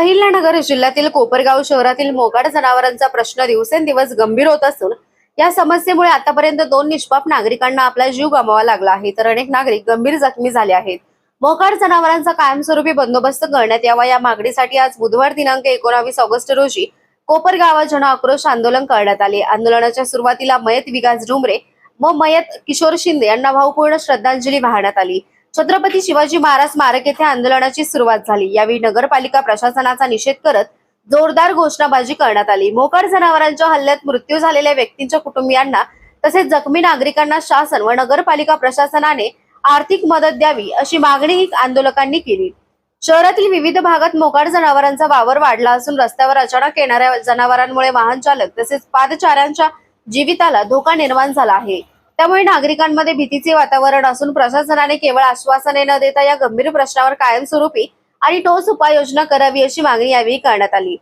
अहिल्यानगर जिल्ह्यातील कोपरगाव शहरातील मोकाट जनावरांचा प्रश्न दिवसेंदिवस गंभीर होत असून या समस्येमुळे आतापर्यंत 2 निष्पाप नागरिकांना आपला जीव गमवावा लागला आहे, तर अनेक नागरिक गंभीर जखमी झाले आहेत। मोकाट जनावरांचा कायमस्वरूपी बंदोबस्त करण्यात यावा या मागणीसाठी आज बुधवार दिनांक 19 ऑगस्ट रोजी कोपरगावात जन आक्रोश आंदोलन करण्यात आले। आंदोलनाच्या सुरुवातीला मयत विकास डुमरे व मयत किशोर शिंदे यांना भावपूर्ण श्रद्धांजली वाहण्यात आली। छत्रपती शिवाजी महाराज स्मारक येथे आंदोलनाची सुरुवात झाली। यावेळी नगरपालिका प्रशासनाचा निषेध करत जोरदार घोषणाबाजी करण्यात आली। मोकाट जनावरांच्या हल्ल्यात मृत्यू झालेल्या व्यक्तींच्या कुटुंबियांना तसेच जखमी नागरिकांना शासन व नगरपालिका प्रशासनाने आर्थिक मदत द्यावी अशी मागणी आंदोलकांनी केली। शहरातील विविध भागात मोकाट जनावरांचा वावर वाढला असून रस्त्यावर अचानक येणाऱ्या जनावरांमुळे वाहन चालक तसेच पादचाऱ्यांच्या जीविताला धोका निर्माण झाला आहे। त्यामुळे नागरिकांमध्ये भीतीचे वातावरण असून प्रशासनाने केवळ आश्वासने न देता या गंभीर प्रश्नावर कायमस्वरूपी आणि ठोस उपाययोजना करावी अशी मागणी यावेळी करण्यात आली।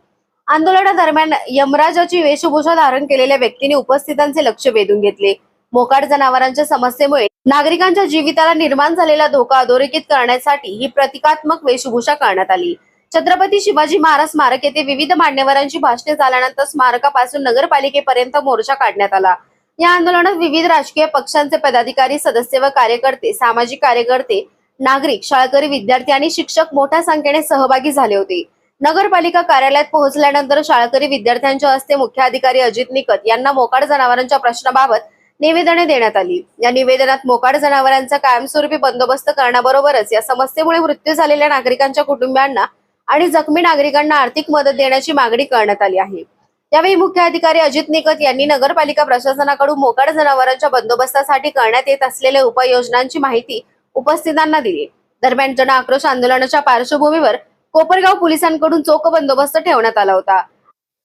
आंदोलनादरम्यान यमराजाची वेशभूषा धारण केलेल्या व्यक्तींनी उपस्थितांचे लक्ष वेधून घेतले। मोकाट जनावरांच्या समस्येमुळे नागरिकांच्या जीविताला निर्माण झालेला धोका अधोरेखित करण्यासाठी ही प्रतिकात्मक वेशभूषा करण्यात आली। छत्रपती शिवाजी महाराज स्मारक येथे विविध मान्यवरांची भाषणे झाल्यानंतर स्मारकापासून नगरपालिकेपर्यंत मोर्चा काढण्यात आला। या आंदोलनात विविध राजकीय पक्षांचे पदाधिकारी, सदस्य व कार्यकर्ते, सामाजिक कार्यकर्ते, नागरिक, शाळकरी, विद्यार्थी आणि शिक्षक मोठ्या संख्येने सहभागी झाले होते। नगरपालिका कार्यालयात पोहोचल्यानंतर शाळकरी विद्यार्थ्यांच्या हस्ते मुख्याधिकारी अजित निकत यांना मोकाट जनावरांच्या प्रश्नाबाबत निवेदने देण्यात आली। या निवेदनात मोकाट जनावरांचा कायमस्वरूपी बंदोबस्त करण्याबरोबरच या समस्येमुळे मृत्यू झालेल्या नागरिकांच्या कुटुंबियांना आणि जखमी नागरिकांना आर्थिक मदत देण्याची मागणी करण्यात आली आहे। यावेळी मुख्य अधिकारी अजित निकत यांनी नगरपालिका प्रशासनाकडून मोकाट जनावरांच्या बंदोबस्तासाठी करण्यात येत असलेल्या उपाययोजनांची माहिती उपस्थितांना दिली। दरम्यान जन आक्रोश आंदोलनाच्या पार्श्वभूमीवर कोपरगाव पोलिसांकडून चोख बंदोबस्त ठेवण्यात आला होता।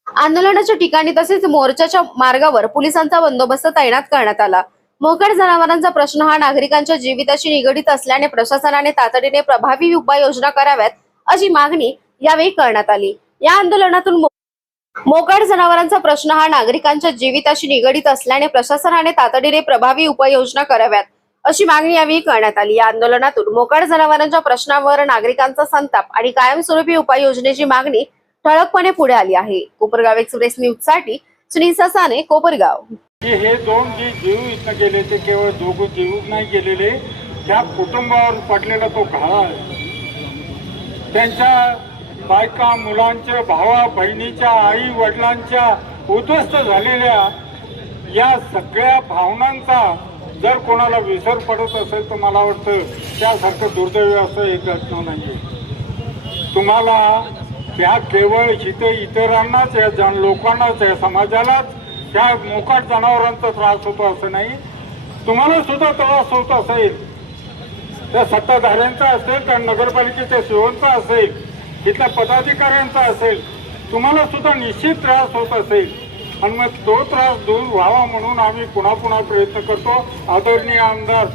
आंदोलनाच्या ठिकाणी तसेच मोर्चाच्या मार्गावर पोलिसांचा बंदोबस्त तैनात करण्यात आला। मोकाट जनावरांचा प्रश्न हा नागरिकांच्या जीविताशी निगडीत असल्याने प्रशासनाने तातडीने प्रभावी उपाययोजना कराव्यात अशी मागणी यावेळी करण्यात आली। या आंदोलनातून मोकाट जनावरांचा प्रश्न हा नागरिकांच्या जीविताशी निगडीत असल्याने प्रशासनाने तातडीने प्रभावी उपाययोजना कराव्यात अशी मागणी यावेळी करण्यात आली। या आंदोलनातून मोकाट जनावरांच्या प्रश्नावर नागरिकांचा संताप आणि कायमस्वरूपी उपाययोजनेची मागणी ठळकपणे पुढे आली आहे। कोपरगाव एक्सप्रेस न्यूज साठी सुनील ससाने, कोपरगाव। हे दोन जे जीव इथं गेले ते केवळ दोघं जीव नाही गेलेले, त्या कुटुंबावर पडलेला तो घाला आहे। त्यांच्या बायका, मुलांच्या, भावा बहिणीच्या, आई वडिलांच्या उद्ध्वस्त झालेल्या या सगळ्या भावनांचा जर कोणाला विसर पडत असेल तर मला वाटतं त्यासारखं दुर्दैवी असं एक घटना नाहीये। तुम्हाला त्या केवळ इतरांनाच, या लोकांनाच, या समाजालाच त्या मोकाट जनावरांचा त्रास होतो असं नाही, तुम्हाला सुद्धा त्रास होत असेल, त्या सत्ताधाऱ्यांचा असेल, त्या नगरपालिकेच्या सेवकांचा असेल, इथल्या पदाधिकाऱ्यांचा असेल, तुम्हाला सुद्धा निश्चित त्रास होत असेल। आणि मग तो त्रास दूर व्हावा म्हणून आम्ही पुन्हा पुन्हा प्रयत्न करतो। आदरणीय आमदार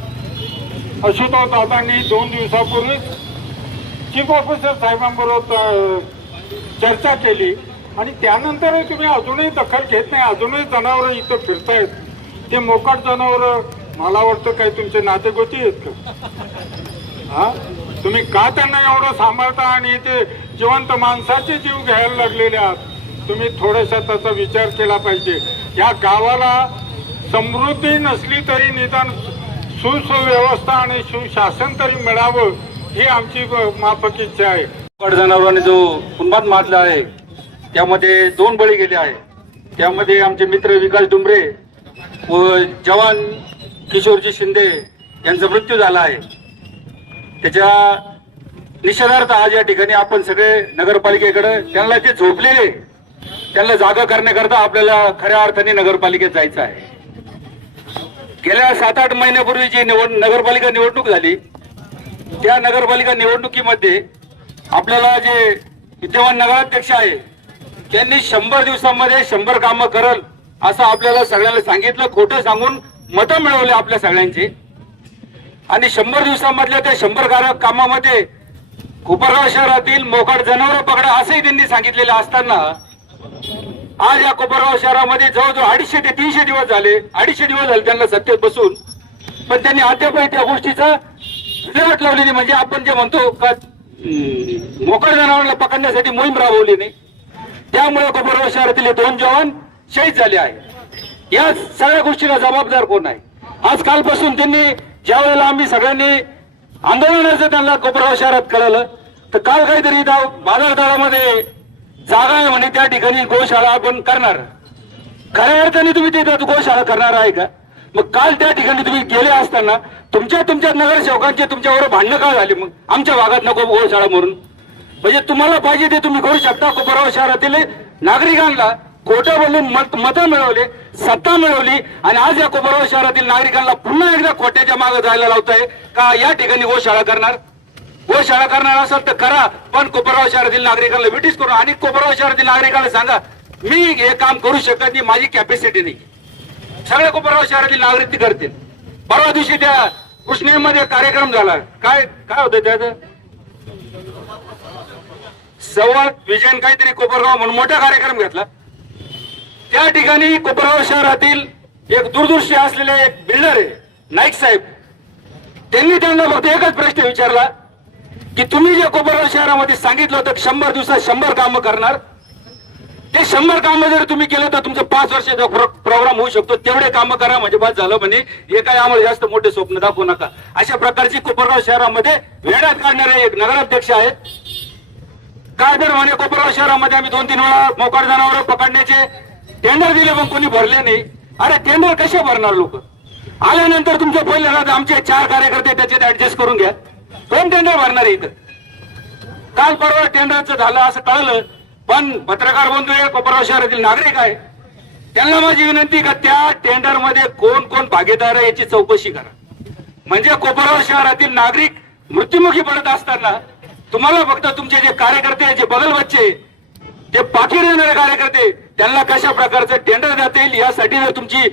आशुतोष दादांनी 2 दिवसापूर्वीच चीफ ऑफिसर साहेबांबरोबर चर्चा केली आणि त्यानंतर तुम्ही अजूनही दखल घेत नाही, अजूनही जनावरं इथं फिरतायत। ते मोकाट जनावरं मला वाटतं काही तुमचे नातेगोती आहेत का? हा, तुम्ही का त्यांना एवढं सांभाळता आणि ते जिवंत माणसाचे जीव घ्यायला लागलेले आहात? तुम्ही थोडासा त्याचा विचार केला पाहिजे। या गावाला समृद्धी नसली तरी निदान सुव्यवस्था आणि सुशासन तरी मिळावं ही आमची माफक इच्छा आहे। मोकाट जनावरांनी जो उन्माद मारला आहे त्यामध्ये 2 बळी गेले आहे। त्यामध्ये आमचे मित्र विकास डुमरे व जवान किशोरजी शिंदे यांचा मृत्यू झाला आहे। त्याच्या निषेधार्थ आज या ठिकाणी आपण सगळे नगरपालिकेकडे, त्यांना जे झोपलेले त्यांना जागा करण्याकरता आपल्याला खऱ्या अर्थाने नगरपालिकेत जायचं आहे। गेल्या 7-8 महिन्यापूर्वी जी नगरपालिका निवडणूक झाली त्या नगरपालिका निवडणुकीमध्ये आपल्याला जे विद्यमान नगराध्यक्ष आहे त्यांनी 100 दिवसांमध्ये 100 कामं करल असं आपल्याला सगळ्यांना सांगितलं, खोटं सांगून मतं मिळवले आपल्या सगळ्यांची। आणि 100 दिवसांमधल्या त्या 100 कामामध्ये कोपरगाव शहरातील मोकाट जनावर पकडा असंही त्यांनी सांगितलेलं असताना आज या कोपरगाव शहरामध्ये जवळजवळ 250 ते 300 दिवस झाले, 250 दिवस झाले त्यांना सत्तेत बसून, पण त्यांनी अद्यापही त्या गोष्टीचा विल्हेवाट लावलेली। म्हणजे आपण जे म्हणतो का मोकळ जनावरांना पकडण्यासाठी मोहीम राबवली नाही. त्यामुळे कोपरगाव शहरातील हे 2 जवान शहीद झाले आहे. या सगळ्या गोष्टीला जबाबदार कोण आहे? आज कालपासून त्यांनी ज्या वेळेला आम्ही सगळ्यांनी आंदोलनाचं त्यांना कोपरगाव शहरात कळलं, तर काल काहीतरी बाजार तळामध्ये जागा आहे म्हणे, त्या ठिकाणी गोशाळा आपण करणार. खऱ्या अर्थाने तुम्ही तिथं गोशाळा करणार आहे का? मग काल त्या ठिकाणी तुम्ही गेले असताना तुमच्या नगरसेवकांचे तुमच्यावर भांडणं का झाली? मग आमच्या भागात नको गोशाळा म्हणून. म्हणजे तुम्हाला पाहिजे ते तुम्ही करू शकता. कोपरगाव शहरातील नागरिकांना खोटं बोलून मतं मिळवले, सत्ता मिळवली, आणि आज या कोपरगाव शहरातील नागरिकांना पुन्हा एकदा खोट्याच्या मागे जायला लावताय का या ठिकाणी गोशाळा करणार. गोशाळा करणार असेल तर करा, पण कोपरगाव शहरातील नागरिकांना विटीस करू. आणि कोपरगाव शहरातील नागरिकांना सांगा, मी हे काम करू शकत नाही, माझी कॅपॅसिटी नाही. सगळे कोपरगाव शहरातील नागरिक ते करतील. परवा दिवशी त्या कृष्णेमध्ये कार्यक्रम झाला. काय होतं त्याचं? संवाद विजन काहीतरी कोपरगाव म्हणून मोठा कार्यक्रम घेतला. त्या ठिकाणी कोपरगाव शहरातील एक दूरदृष्टी असलेले एक बिल्डर आहे नाईक साहेब, त्यांनी त्यांना फक्त एकच प्रश्न विचारला की तुम्ही जे कोपरगाव शहरामध्ये सांगितलं होतं 100 दिवसात 100 कामं करणार, ते 100 कामं जर तुम्ही केलं तर तुमचं 5 वर्षाचा प्रोग्राम होऊ शकतो. तेवढे कामं करा म्हणजे बस झालं म्हणे. हे काय आम्हाला जास्त मोठे स्वप्न दाखवू नका. अशा प्रकारची कोपरगाव शहरामध्ये वेळात काढणारे एक नगराध्यक्ष आहेत. कारभार म्हणे कोपरगाव शहरामध्ये आम्ही 2-3 वेळा मोकाट जनावर पकडण्याचे टेंडर दिले, पण कोणी भरले नाही. अरे टेंडर कसे भरणार लोक? आल्यानंतर तुमच्या पहिले आमचे 4 कार्यकर्ते त्याच्यात ऍडजस्ट करून घ्या. कोण टेंडर भरणार आहे इथं? काल परवा टेंडरचं झालं असं कळलं, पण पत्रकार बंधू हे कोपरगाव शहरातील नागरिक आहे, त्यांना माझी विनंती का त्या टेंडर मध्ये कोण कोण भागीदार आहे याची चौकशी करा. म्हणजे कोपरगाव शहरातील नागरिक मृत्युमुखी पडत असताना तुम्हाला फक्त तुमचे जे कार्यकर्ते, जे बगल बच्चे, ते पाठीवर येणारे कार्यकर्ते, त्यांना कशा प्रकारचं टेंडर देता येईल यासाठी जर तुमची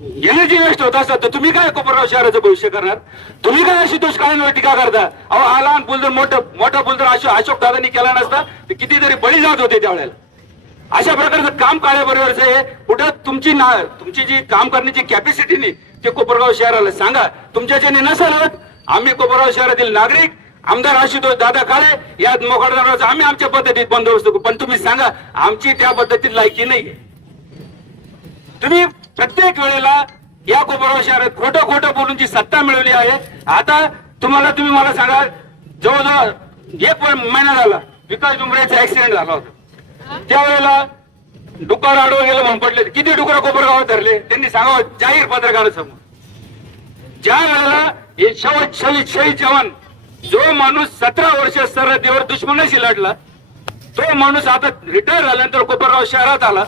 एनर्जी वेस्ट होत असतात तर तुम्ही काय कोपरगाव शहराचं भविष्य करणार? तुम्ही काय अशी दुष्काळांवर टीका करता? अहो हा लहान पूल जर मोठा पूल जर अशोक दादांनी केला नसता तर कितीतरी बळी जात होते त्यावेळेला. अशा प्रकारचं काम काळ्याबरोबरच आहे. कुठं तुमची जी काम करण्याची कॅपॅसिटी नाही ते कोपरगाव शहराला सांगा. तुमच्याच्याने नसेल होत, आम्ही कोपरगाव शहरातील नागरिक आमदार आशुतोष दादा काळे या मोकाट जनावरांचा आम्ही आमच्या पद्धतीत बंदोबस्त करू, पण तुम्ही सांगा आमची त्या पद्धतीत लायकी नाही. तुम्ही प्रत्येक वेळेला या कोपरगाव शहरात खोटं बोलून जी सत्ता मिळवली आहे. आता तुम्ही मला सांगा, जवळजवळ 1 महिना झाला विकास डुमरेचा ऍक्सिडेंट झाला होता. त्यावेळेला डुक्कर आडवं गेलं म्हणून पडले. किती डुकर कोपरगावात धरले त्यांनी सांगावं जाहीर पत्रकारासमोर. ज्या वेळेला हे शहीद जवान, जो माणूस 17 वर्ष सरहद्दीवर दुश्मनाशी लढला, तो माणूस आता रिटायर झाल्यानंतर कोपरगाव शहरात आला.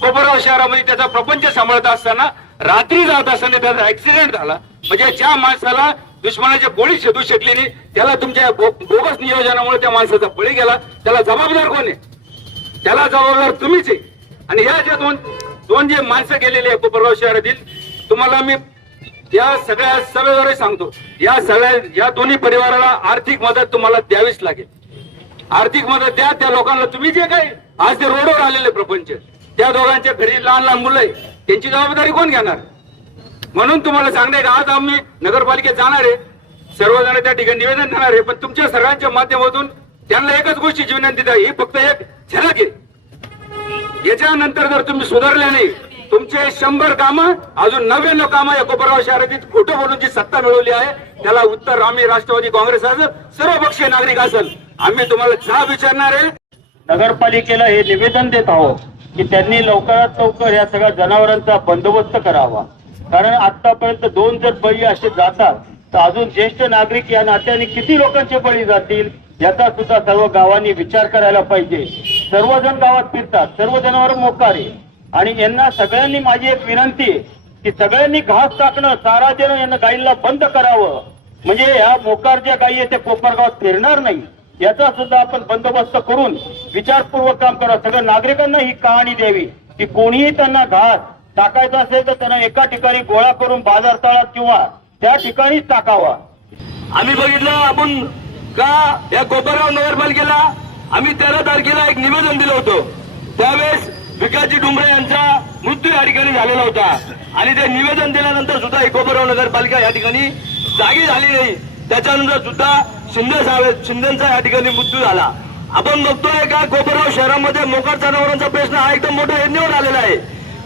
कोपरगाव शहरामध्ये त्याचा प्रपंच सांभाळत असताना रात्री जात असताना त्याचा ऍक्सिडेंट झाला. म्हणजे ज्या माणसाला दुश्मनाची गोळी छेदू शकली नाही त्याला तुमच्या बोगस नियोजनामुळे त्या माणसाचा बळी गेला. त्याला जबाबदार कोण आहे? त्याला जबाबदार तुम्हीच आहे. आणि ह्या ज्या दोन जे माणसं गेलेली आहे कोपरगाव शहरातील, तुम्हाला मी या सगळ्या सभेद्वारे सांगतो, या दोन्ही परिवाराला आर्थिक मदत तुम्हाला द्यावीच लागेल. आर्थिक मदत द्या त्या लोकांना. तुम्ही जे काही आज ते रोडवर आलेले प्रपंच, त्या दोघांच्या घरी लहान मुलं आहे, त्यांची जबाबदारी कोण घेणार? म्हणून तुम्हाला सांगणे का आज आम्ही नगरपालिकेत जाणार आहे, सर्वजण त्या ठिकाणी निवेदन देणार आहे, पण तुमच्या सर्वांच्या माध्यमातून त्यांना एकच गोष्टीची विनंती द्या, ही फक्त एक झलक आहे. याच्यानंतर जर तुम्ही सुधारले नाही, तुमचे 100 कामं अजून 99 कामं या कोपरगाव शहरातील खोटं बोलून जी सत्ता मिळवली आहे त्याला उत्तर आम्ही राष्ट्रवादी काँग्रेस असेल, सर्वपक्षीय नागरिक असेल, आम्ही तुम्हाला जाब विचारणार आहे. नगरपालिकेला हे निवेदन देत आहोत की त्यांनी लवकरात लवकर या सगळ्या जनावरांचा बंदोबस्त करावा. कारण आतापर्यंत 2 जर बळी असे जातात तर अजून ज्येष्ठ नागरिक या नात्याने किती लोकांचे बळी जातील याचा सुद्धा सर्व गावांनी विचार करायला पाहिजे. सर्वजण गावात फिरतात, सर्व जनावर मोकारे, आणि यांना सगळ्यांनी माझी एक विनंती आहे की सगळ्यांनी घास टाकणं, चारा देणं यांना गायीला बंद करावं. म्हणजे या मोकार ज्या गायी आहेत त्या कोपरगावात फिरणार नाही याचा सुद्धा आपण बंदोबस्त करून विचारपूर्वक काम करा. सगळ्या नागरिकांना ही कहाणी द्यावी की कोणीही त्यांना घास टाकायचा असेल तर त्यांना एका ठिकाणी गोळा करून बाजार तळात किंवा त्या ठिकाणीच टाकावा. आम्ही बघितलं आपण का या कोपरगाव नगरपालिकेला आम्ही 13 तारखेला एक निवेदन दिलं होतं. त्यावेळेस विकासजी डुमरे यांचा मृत्यू या ठिकाणी झालेला होता आणि ते निवेदन दिल्यानंतर सुद्धा ही कोपरगाव नगरपालिका या ठिकाणी जागी झाली नाही. त्याच्यानंतर सुद्धा शिंदेचा या ठिकाणी मृत्यू झाला. आपण बघतोय का कोपरगाव शहरामध्ये मोकाट जनावरांचा प्रश्न हा एकदम मोठ्या हेरणीवर आलेला आहे.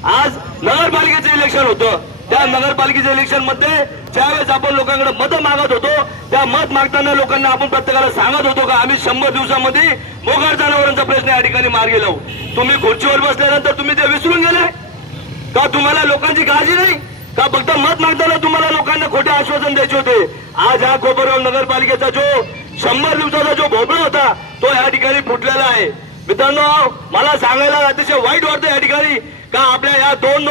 आज नगरपालिकेचं इलेक्शन होतं. त्या नगरपालिकेच्या इलेक्शन मध्ये ज्यावेळेस आपण लोकांकडे मतं मागत होतो, त्या मत मागताना लोकांना आपण प्रत्येकाला सांगत होतो का आम्ही 100 दिवसामध्ये मोकाट जनावरांचा प्रश्न या ठिकाणी मार्गी लावू. तुम्ही खुर्चीवर बसल्यानंतर तुम्ही ते विसरून गेले का? तुम्हाला लोकांची काळजी नाही का? फक्त मत मागताना तुम्हाला लोकांना खोटे आश्वासन द्यायचे होते. आज हा कोपरगाव नगरपालिकेचा जो 100 दिवसाचा जो भोपळा होता तो या ठिकाणी फुटलेला आहे. मित्रांनो, मला सांगायला अतिशय वाईट वाटतं या ठिकाणी का आपल्या या दोन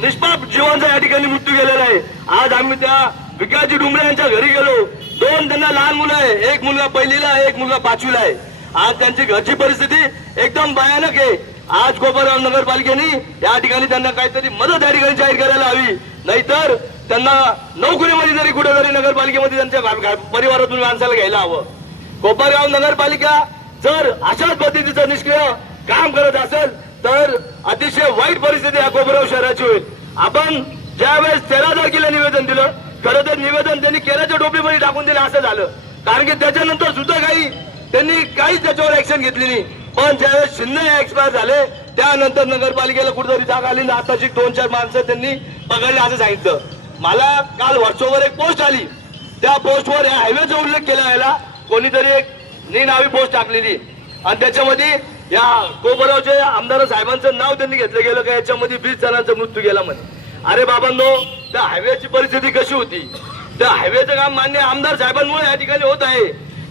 निष्पाप जीवांचा या ठिकाणी मृत्यू गेलेला आहे. आज आम्ही त्या विकासजी डुंबरे यांच्या घरी गेलो. त्यांना लहान मुलं आहे, एक मुलगा 1लीला आहे, एक मुलगा 5वीला आहे. आज त्यांची घरची परिस्थिती एकदम भयानक आहे. आज कोपरगाव नगरपालिकेने या ठिकाणी त्यांना काहीतरी मदत या ठिकाणी जाहीर करायला हवी, नाहीतर त्यांना नोकरीमध्ये जरी कुठेतरी नगरपालिकेमध्ये त्यांच्या परिवारातून माणसाला घ्यायला हवं. कोपरगाव नगरपालिका जर अशाच पद्धतीचं निष्क्रिय काम करत असेल तर अतिशय वाईट परिस्थिती या कोपरगाव शहराची होईल. आपण ज्या वेळेस 13 तारखेला निवेदन दिलं, खरं तर निवेदन त्यांनी केराच्या टोपलीमध्ये टाकून दिलं असं झालं, कारण की त्याच्यानंतर सुद्धा त्यांनी काहीच त्याच्यावर ऍक्शन घेतली नाही. पण ज्यावेळेस शिंदे एक्सपायर झाले त्यानंतर नगरपालिकेला कुठेतरी जाग आली ना आताची 2-4 माणसं त्यांनी पकडले असं सांगितलं. मला काल व्हॉट्सअपवर एक पोस्ट आली. त्या पोस्टवर या हायवेचा उल्लेख केला याला कोणीतरी एक निनावी पोस्ट टाकलेली आणि त्याच्यामध्ये या कोपरगावचे आमदार साहेबांचं नाव त्यांनी घेतलं गेलं का याच्यामध्ये 20 जणांचा मृत्यू गेला म्हणे. अरे बाबांनो, त्या हायवेची परिस्थिती कशी होती? त्या हायवेचं काम मान्य आमदार साहेबांमुळे या ठिकाणी होत आहे.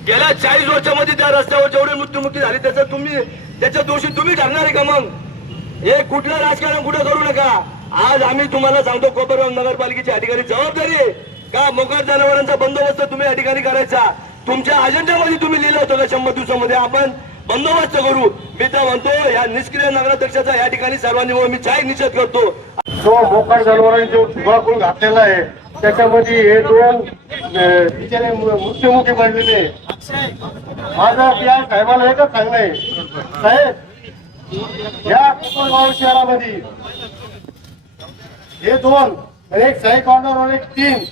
गेल्या 40 वर्षामध्ये त्या रस्त्यावर जेवढे मृत्युमुक्ती झाली त्याच्या दोषी तुम्ही ठरणार आहे का? मग हे कुठलं राजकारण कुठं करू नका. आज आम्ही तुम्हाला सांगतो कोपरगाव नगरपालिकेची या ठिकाणी जबाबदारी आहे का मोकाट जनावरांचा बंदोबस्त तुम्ही या ठिकाणी करायचा. तुमच्या अजेंड्यामध्ये तुम्ही लिहिलं होतं का 100 दिवसामध्ये आपण बंदोबस्त करू. मी तर म्हणतो या निष्क्रिय नगराध्यक्षाचा या ठिकाणी सर्वांनी मी जाहीर निषेध करतो. जो मोकाट जनावरांनी जो दिवाळखोर घातलेला आहे त्याच्यामध्ये हे 2 बिचारे मृत्युमुखी पडलेले. माझं या साहेबाला एकच सांगणं आहे, साहेब या कोपरगाव शहरामध्ये हे 2 एक साई कॉर्नरवर एक 3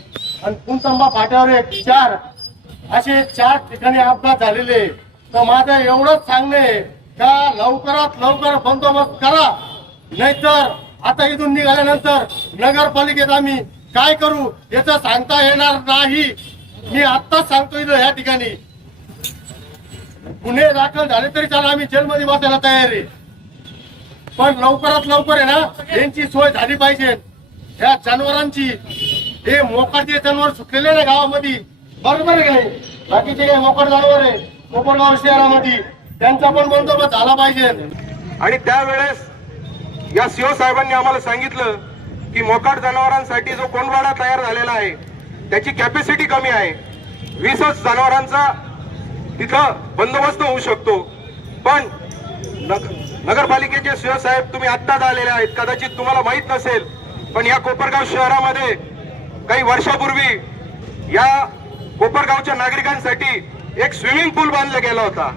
आणि पुनसंबा फाट्यावर एक 4 असे 4 ठिकाणी अपघात झालेले. तर माझं एवढंच सांगणं आहे का लवकरात लवकर बंदोबस्त करा, नाहीतर आता इथून निघाल्यानंतर नगरपालिकेत आम्ही काय करू याचं सांगता येणार नाही. मी आत्ताच सांगतो इथं या ठिकाणी गुन्हे दाखल झाले तरी चाल आम्ही जेलमध्ये बसायला तयार आहे, पण लवकरात लवकर आहे ना यांची सोय झाली पाहिजे. ह्या जनावरांची हे मोकाटचे जनावर सुटलेले ना गावामध्ये, बरोबर आहे काही बाकीचे काही मोकाट जनावर आहे कोपरगाव शहरामध्ये, त्यांचा पण बंदोबस्त झाला पाहिजे. आणि त्यावेळेस या सीओ साहेबांनी आम्हाला सांगितलं की मोकाट जनावरांसाठी जो कोंडवाडा तयार झालेला आहे त्याची कॅपॅसिटी कमी आहे, 20च जनावरांचा तिथं बंदोबस्त होऊ शकतो. पण नगरपालिकेचे सीओ साहेब तुम्ही आत्ताच आलेले आहेत, कदाचित तुम्हाला माहित नसेल पण या कोपरगाव शहरामध्ये काही वर्षापूर्वी या कोपरगावच्या नागरिकांसाठी एक स्विमिंग पूल बांधला गेला होता.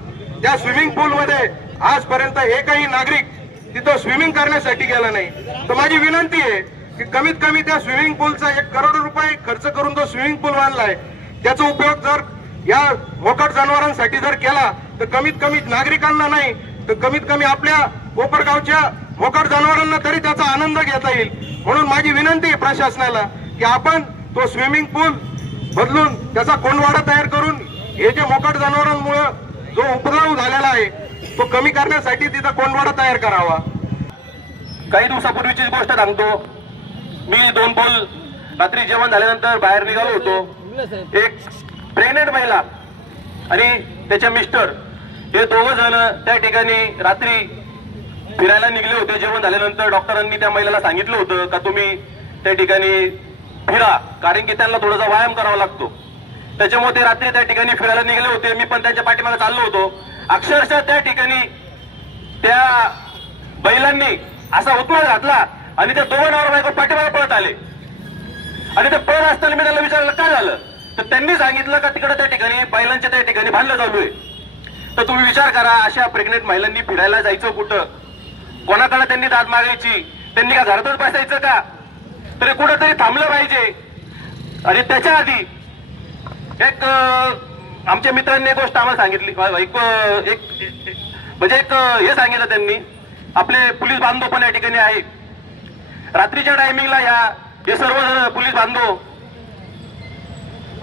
त्या स्विमिंग पूल मध्ये आजपर्यंत एकही नागरिक तिथं स्विमिंग करण्यासाठी गेला नाही. तर माझी विनंती आहे की कमीत कमी त्या स्विमिंग पूलचा 1 करोड रुपये खर्च करून तो स्विमिंग पूल बांधलाय, त्याचा उपयोग जर या मोकाट जनावरांसाठी जर केला तर कमीत कमी नागरिकांना नाही तर कमीत कमी आपल्या कोपरगावच्या मोकाट जनावरांना तरी त्याचा आनंद घेता येईल. म्हणून माझी विनंती आहे प्रशासनाला की आपण तो स्विमिंग पूल बदलून त्याचा कोंडवाडा तयार करून हे जे मोकाट जनावरांमुळे जो उपद्रव झालेला आहे तो कमी करण्यासाठी तिथं कोंडवाडा तयार करावा. काही दिवसापूर्वीची गोष्ट सांगतो. मी 2 पोल रात्री जेवण झाल्यानंतर बाहेर निघालो होतो. एक प्रेग्नेंट महिला आणि त्याच्या मिस्टर हे 2 जण त्या ठिकाणी रात्री फिरायला निघले होते. जेवण झाल्यानंतर डॉक्टरांनी त्या महिलेला सांगितलं होतं का तुम्ही त्या ठिकाणी फिरा, कारण की त्यांना थोडासा व्यायाम करावा लागतो. त्याच्यामुळे ते रात्री त्या ठिकाणी फिरायला निघले होते. मी पण त्यांच्या पाठीमागे चाललो होतो. अक्षरशः त्या ठिकाणी त्या बैलांनी असा उतमाळ घातला आणि त्या 2 नवरा बायको पाठीमागे पळत आले आणि ते पळत असताना मी त्यांना विचारलं काय झालं, तर त्यांनी सांगितलं का तिकडे त्या ठिकाणी बैलांच्या त्या ठिकाणी भांडण चालू आहे. तर तुम्ही विचार करा, अशा प्रेग्नेंट महिलांनी फिरायला जायचं कुठं, कोणाकडे त्यांनी दाद मागायची, त्यांनी का घरातच बसायचं का, तरी कुठंतरी थांबलं पाहिजे. आणि त्याच्या आधी एक आमच्या मित्रांनी एक गोष्ट आम्हाला सांगितली, हे सांगितलं त्यांनी, आपले पोलीस बांधव पण या ठिकाणी आहे. रात्रीच्या टायमिंगला हे सर्वजण पोलीस बांधव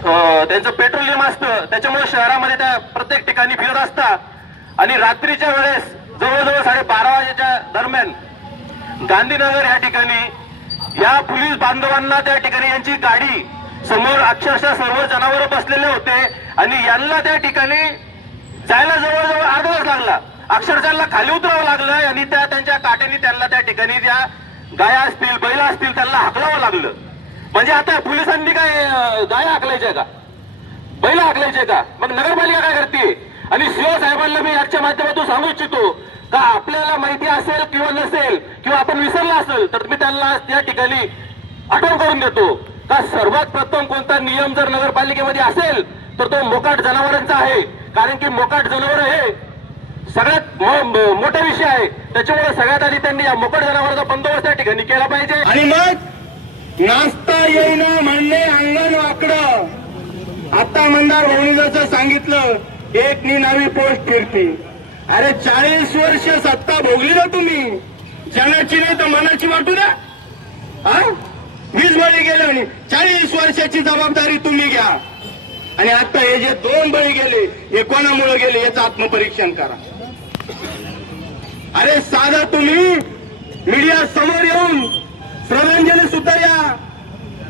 त्यांचं पेट्रोलियम असतं, त्याच्यामुळे शहरामध्ये त्या प्रत्येक ठिकाणी फिरत असतात आणि रात्रीच्या वेळेस जवळजवळ 12:30 वाजेच्या दरम्यान गांधीनगर या ठिकाणी या पोलीस बांधवांना त्या ठिकाणी यांची गाडी समोर अक्षरशः सर्व जनावर बसलेले होते आणि यांना त्या ठिकाणी जायला जवळजवळ अर्धा तास लागला. अक्षरशः खाली उतरावं लागलं आणि त्यांच्या काट्याने त्यांना त्या ठिकाणी त्या गाया असतील बैल असतील त्यांना हाकलावं लागलं. म्हणजे आता पोलिसांनी काय गाया हाकलायच्या का, बैल हाकलायचे का? मग नगरपालिका काय करते? आणि सीओ साहेबांना मी याच्या माध्यमातून सांगू इच्छितो का आपल्याला माहिती असेल किंवा नसेल किंवा आपण विसरला असेल तर मी त्यांना त्या ठिकाणी आठवण करून देतो का सर्वात प्रथम कोणता नियम जर नगरपालिकेमध्ये असेल तर तो मोकाट जनावरांचा आहे. कारण की मोकाट जनावर हे सगळ्यात मोठा विषय आहे. त्याच्यामुळे सगळ्यात आधी त्यांनी या मोकाट जनावरांचा बंदोबस्त त्या ठिकाणी केला पाहिजे. आणि मग नाचता येईना म्हणणे अंगण वाकडं. आता मंदार भाऊनी जसं सांगितलं, एक निनावी पोस्ट फिरते. अरे 40 वर्ष सत्ता भोगली ना तुम्ही, जनाची नाही तर मनाची वाटू द्या. 20 बळी गेले आणि 40 वर्षाची जबाबदारी तुम्ही घ्या. आणि आता हे जे 2 बळी गेले हे कोणामुळे गेले याचं आत्मपरीक्षण करा. अरे साधा तुम्ही मीडिया समोर येऊन श्रद्धांजली सुद्धा या